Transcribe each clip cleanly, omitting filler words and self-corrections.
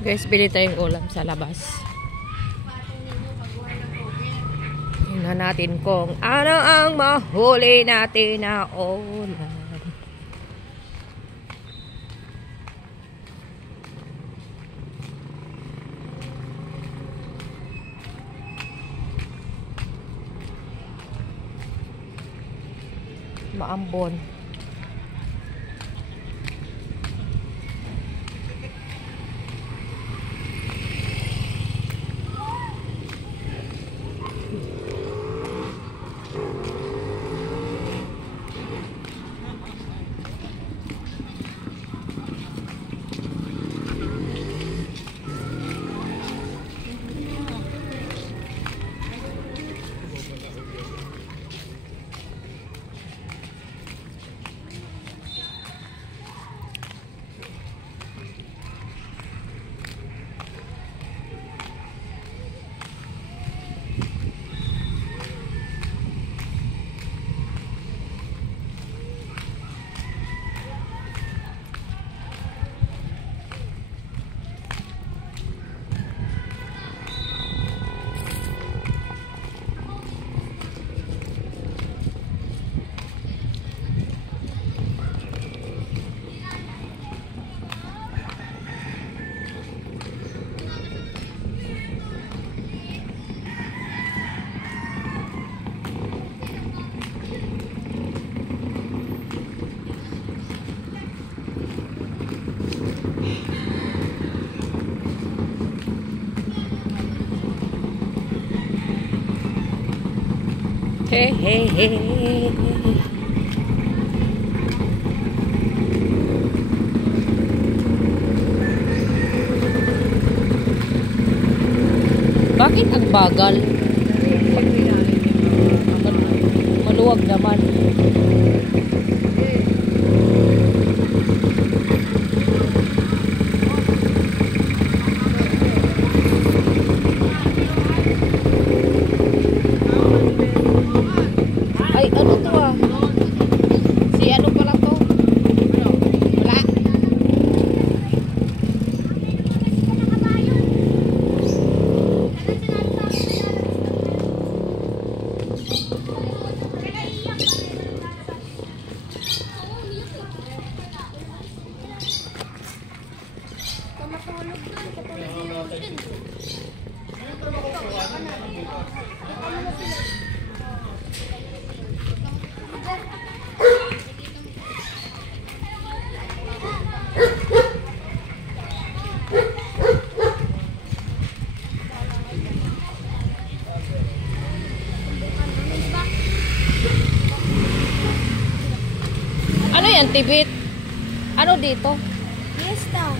Guys, bili tayong ulam sa labas. Tingnan natin kung ano ang mahuli natin na ulam. Maambon. Hey, hey, hey. Bakit ang bagal? Maluwag naman. Ay, ano to ah? Si ano pala to? Wala. Ano yan, Tibit? Ano dito? Fiesta.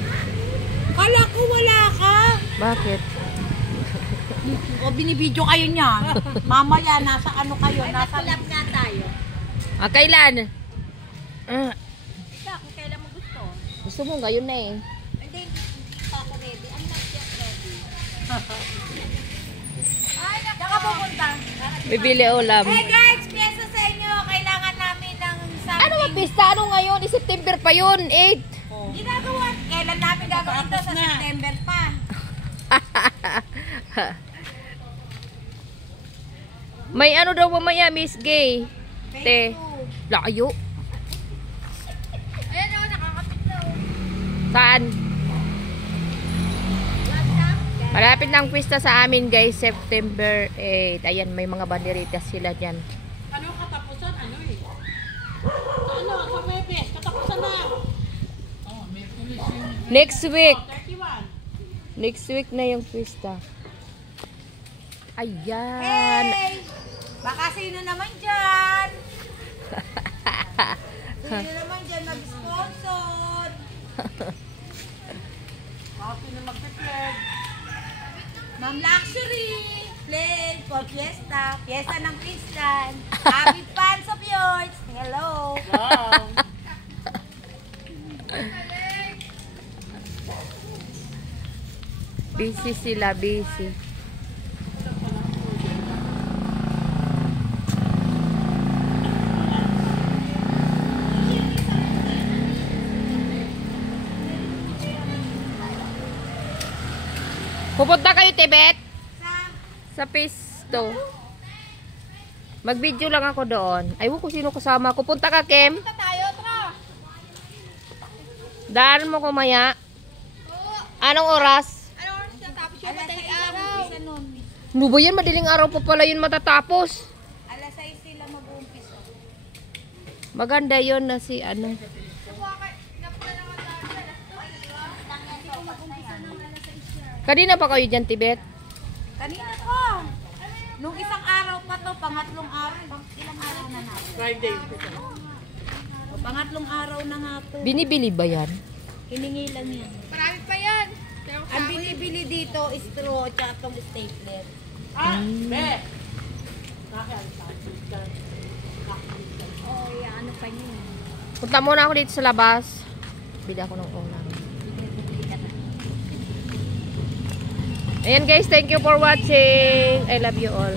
Kala ko wala ka. Bakit? O binibidyo kayo niya. Mamaya nasa ano kayo, nasa lab nga tayo. Ah, kailan? Kung kailan mo gusto. Gusto mo ngayon na eh. Hindi pa ako ready. I'm not yet ready. Ay, naka pupunta. Bibili ulam. Hey guys, piyesa sa inyo. Kailangan namin ng something. Ano ba pista? Ano ngayon? September pa yun, 8. Ginagawa. Kailan namin gagawin ito? Sa September pa. May ano daw mamaya, Miss Gay. Te. Layo. Ayan o, nakakapit na o. Saan? Malapit na ang pista sa amin, guys. September 8. Ayan, may mga banderitas sila dyan. Ano katapusan? Ano eh? Ano? Sa Webes. Katapusan na. Oh, may pulis yung... Next week. 31. Next week na yung pista. Ayan. Hey! Baka sino naman dyan? Sino naman dyan mag-sponsor? Baka sino mag-pledge? Ma'am Luxury! Pledge for Fiesta. Fiesta ng Kristan. Happy fans of yours! Hello! Wow! Busy sila, busy. Pupunta kayo, Tibet? Sa Sa pisto. Mag-video lang ako doon. Ayun ko sino kasama. Pupunta ka, Kim? punta tayo, tara. Daan mo kumaya. Anong oras? Ano oras na tapos yung madaling araw? Isa nun. Ano ba yan? Madaling araw pa pala yun matatapos. Alas 6 sila mag-uumpisa. Maganda yun na si ano. Kanina pa kayo dyan, Tibet? Kanina to. Nung isang araw pa to, pangatlong araw. Ilang araw na natin? Friday. O, pangatlong araw na nga to. Binibili ba yan? Hiningi lang yan. Marami pa yan. Ang binibili dito, straw at saka itong stapler. Be! Oh, yeah, ano pa yun? Punta muna ako dito sa labas. Bili ako ng ulam. Ayan guys, thank you for watching. I love you all.